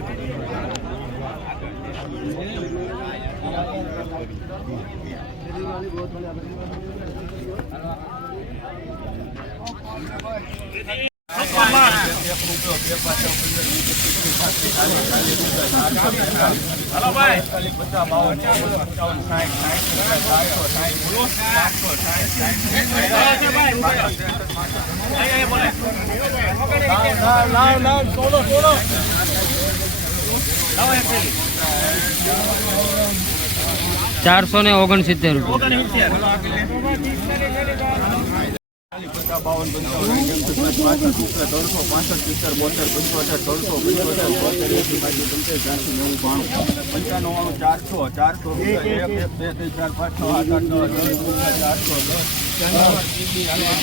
ચારસો ને ઓગણસિત્તેર રૂપિયા બાવન પંચાવન ચારસો ને દસ રૂપિયા. ચારસો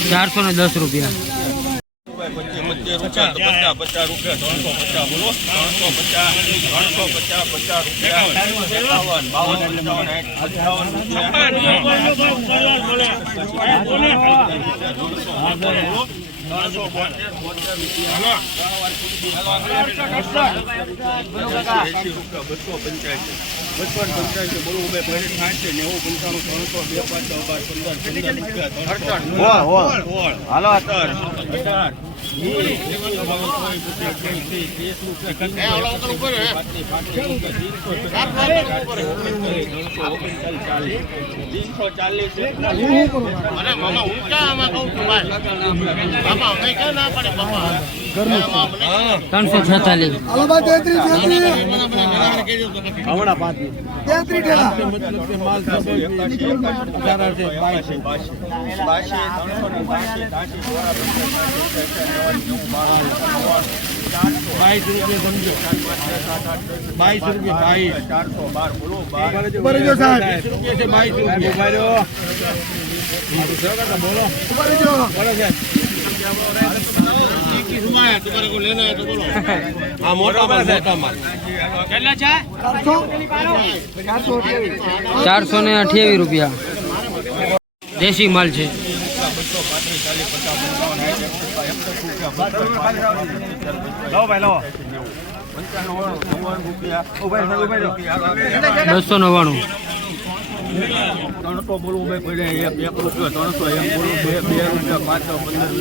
ચારસો ને દસ રૂપિયા. પચાસ પચાસ પચાસ રૂપિયા ત્રણસો પચાસ બોલો ત્રણસો પચાસ ત્રણસો પચાસ પચાસ રૂપિયા એકાવન બાવન પંચાવન અઠાવન રૂપિયા રૂપિયા બસો પંચ્યાસી બસો પંચાયત પંચ્યાસી બોલવું બે ભરી સાઠ છે નેવું પંચાણું ત્રણસો બે પાંચ છ બાર પંદર પંદર રૂપિયા ત્રણસો સોળ હાલો. વીસ, એકવીસ, બાવીસ, રૂપિયા પાંત્રીસ રૂપિયા, ત્રણસો, બોલો ત્રણસો બાવીસ રૂપિયા બાવીસ બોલો. બાર હા મોટા માલ મોટા માલ. ચારસો ને અઠ્યાવીસ રૂપિયા. દેશી માલ છે. બસો નવ્વાણું. ત્રણસો બોલવું ભાઈ પડે એક એક રૂપિયો ત્રણસો એમ બોલવું બે બે રૂપિયા પાંચસો પંદર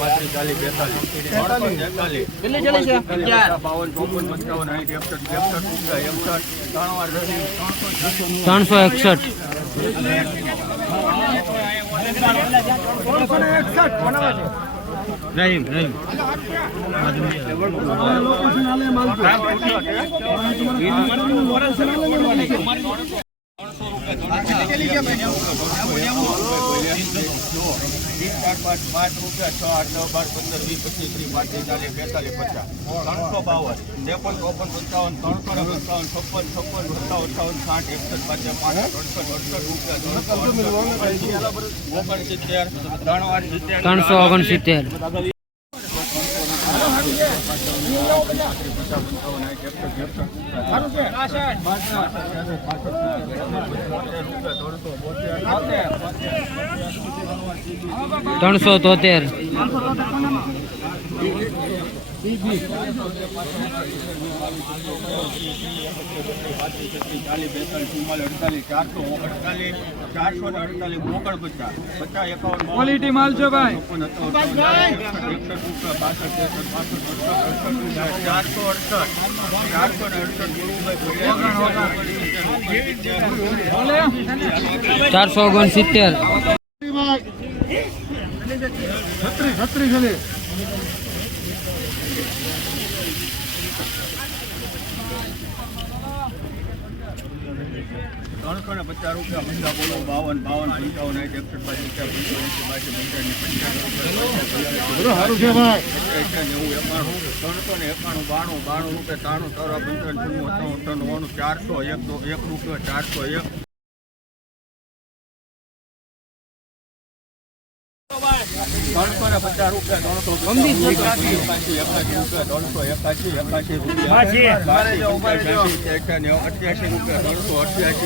પાંત્રીસ ચાલીસ બેતાલીસ. તેતાલીસ બાવન ચોપન પંચાવન સાઠ એકસઠ એકસઠ એકસઠ. ત્રણ ત્રણસો ત્રણસો એકસઠ. રહીમ રહીમ. પાંચ રૂપિયા છ આઠ નવ બાર પંદર વીસ પચીસ ત્રીસ પાંત્રીસ ચાલીસ પચાસ ત્રણસો બાવન ત્રેપન ચોપન પંચાવન ત્રણસો ને છપ્પન છપ્પન સત્તાવન સાઠ એકસઠ પાંચ પાંચ અડસઠ અડસઠ રૂપિયા ઓગણસિત્તેર ત્રણ વાર સિત્તેર ત્રણસો ઓગણસિત્તેર. ત્રણસો તોતેર. ક્વોલિટી માલ છે ભાઈ. ચારસો અડસઠ ચારસો ને અડસઠ ચારસો ત્રણસો ને પચાસ રૂપિયા પંચા બોલો બાવન બાવન પંચાવન એક એકસઠ ત્રણસો ને એકાણું બાણું બાણું રૂપિયા ત્રાણું ત્રણ પંચાવન ત્રણ ત્રણ નવ્વાણું ચારસો એક એક રૂપિયો ચારસો એક. ત્રણસો ને પચાસ રૂપિયા ત્રણસો ત્રણસો એકાસી એકાસી રૂપિયા. અઠ્યાસી રૂપિયા ત્રણસો અઠ્યાસી ત્રણસો પચાસ.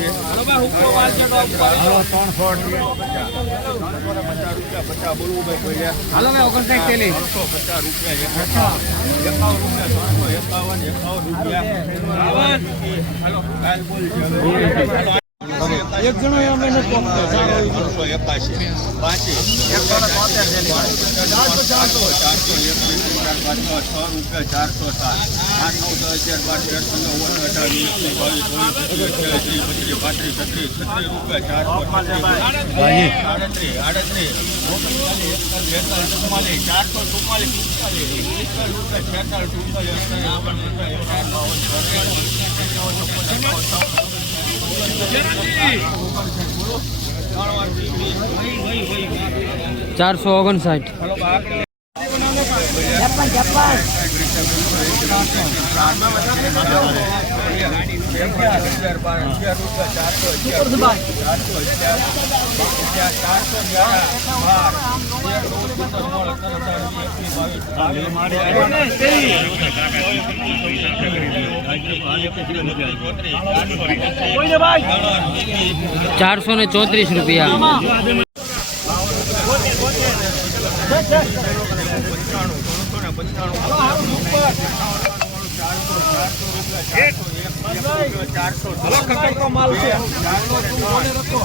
રૂપિયા પચાસ બોલવું ભાઈ કોઈ હાલો ભાઈ ઓગણસાઠ તેલી ત્રણસો પચાસ રૂપિયા એકાવન એકાવન રૂપિયા ત્રણસો એકાવન એકાવન રૂપિયા. હાલો બોલ. એક જણો અમે ત્રણસો એકાશી પાંચી ચારસો ચારસો ચારસો. એકવીસ પાંચસો છ રૂપિયા ચારસો સાત. આઠ નવ દસ અગિયાર બાર તેર પંદર ઓગણ અઢાર વીસ બાવીસ ચોવીસ ત્રીસ બત્રીસ પાંત્રીસ છત્રીસ છત્રીસ રૂપિયા ચારસો આડત્રીસ. આડત્રીસ ચુમ્માલીસ ચારસો ચુમ્માલીસ પિસ્તાલીસ રૂપિયા છેતાલીસ ચુમ્માલીસ અડતાલીસ ઓગણસાઠ. એકાવન બાવન ચારસો ને ચોત્રીસ રૂપિયા. ચારસો માલ છે.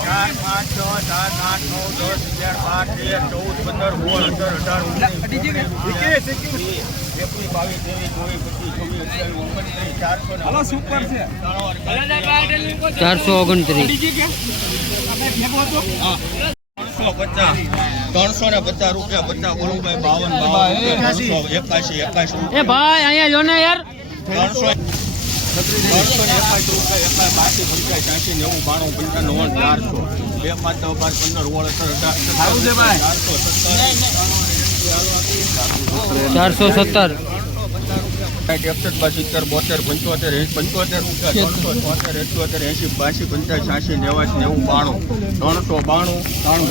ચાર પાંચ છ સાત આઠ નવ દસ અગિયાર બાર તેર ચૌદ પંદર સોળ અઢાર અઢાર એકવીસ બાવીસ ત્રેવીસ ચોવીસ પચીસ છવ્વીસ ઓગણત્રીસ ચારસો ને સુપર છે. ચારસો ઓગણત્રીસ. ત્રણસો પચાસ. ત્રણસો ને પચાસ રૂપિયા પચાસ. બોલું ભાઈ બાવન બાવન ત્રણસો એકાશી એકાશી એ ભાઈ અહીંયા જો ને યાર. ત્રણસો બે પાંચ બાર પંદર ઓળ ચારસો સત્તર એકસઠ બાર બોતેર પંચોતેર પંચોતેર છોતેર અઠ્યોતેર એંસી બાસી પંચાસ છ્યાસી નેવાસી નેવું બાણું ત્રણસો બાણું ત્રાણું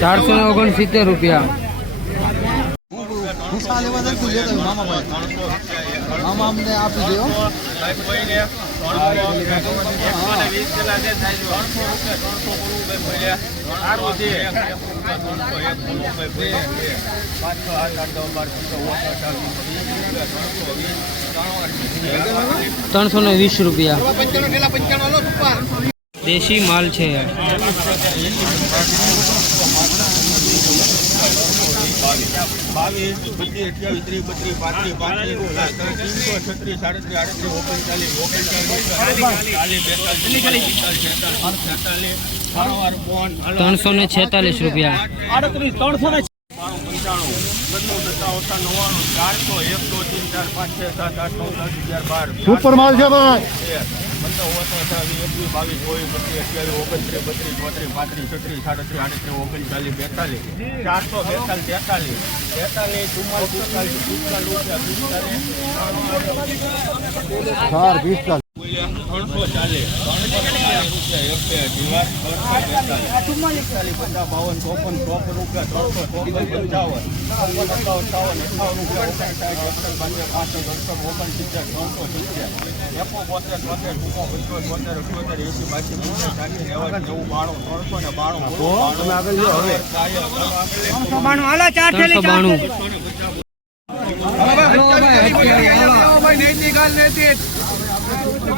ચારસો ને ઓગણસિત્તેર રૂપિયા. મામા અમને આપી ત્રણસો ને વીસ રૂપિયા. દેશી માલ છે. બાવીસ પચીસ અઠ્યાવીસ ત્રીસ બત્રીસ પાંત્રીસ પાંત્રીસ ત્રણસો છત્રીસ સાડત્રીસ આડત્રીસ ઓગણચાલીસ ઓગણચાલીસ છેતાલીસ છેતાલીસ ત્રણસો ને છેતાલીસ રૂપિયા આડત્રીસ ત્રણસો ને બાણું પંચાણું સત્તર સત્તાવન નવ્વાણું ચારસો એક દો ત્રણ ચાર પાંચ છ સાત આઠ નવ દસ અગિયાર બાર સુપર માલ છે ભાઈ? પંદર ઓગણ અઠાવીસ એકવીસ બાવીસ ચોવીસ પચીસ અઠ્યાવીસ ઓગણત્રીસ બત્રીસ ચોત્રીસ પાંત્રીસ છત્રીસ સાડત્રીસ આડત્રીસ ઓગણચાલીસ બેતાલીસ ચારસો બેતાલીસ તેતાલીસ તેતાલીસ ચુમ્માલીસ પિસ્તાલીસ પિસ્તાલીસ પિસ્તાલીસ ચાર પિસ્તાલીસ. ત્રણસો ચાલીસ પચાસ બાવન ચોપન ચોપન રૂપિયા ત્રણસો ચોપન પંચાવન છપ્પન સત્તાવન અઠાવન રૂપિયા ઓગણસાઠ એકસઠ બાવીસ પાસઠ અડસઠ ઓગણસિત્તેર ત્રણસો સિત્તેર એકો બોતેર તોતેર ટૂંકો પંચોતેર બોતેર અઠ્યોતેર એસી બાસી પંચાસ સાઠી નેવું નેવું બાણું ત્રણસો ને બાણું તમે આગળ લો હવે ત્રણસો બાણું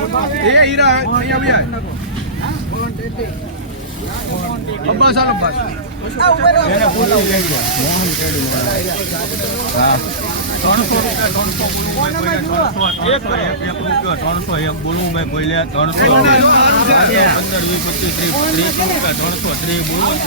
અબ્બાસ ત્રણસો રૂપિયા ત્રણસો બોલવું ભાઈ બોલ્યા ત્રણસો એક એક રૂપિયો. ત્રણસો એક બોલવું ભાઈ બોલ્યા ત્રણસો પંદર વીસ પચીસ ત્રીસ ત્રીસ રૂપિયા ત્રણસો ત્રીસ બોલવું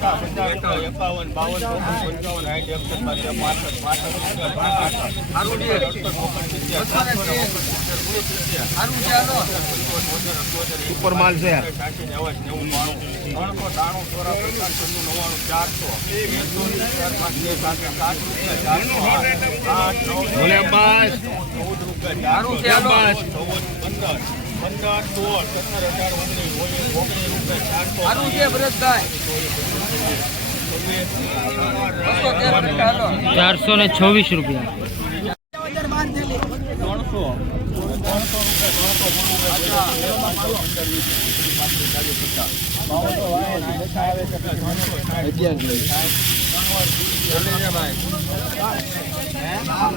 એકાવન બાવન ચોપન પંચાવન સાઠ એકસઠ બાસઠ પાસઠ પાસઠ સુપર માલ છે અબ્બાસ. ચૌદ પંદર રૂપિયા ચારસો ને છવ્વીસ રૂપિયા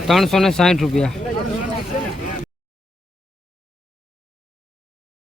ત્રણસો ને સાઠ રૂપિયા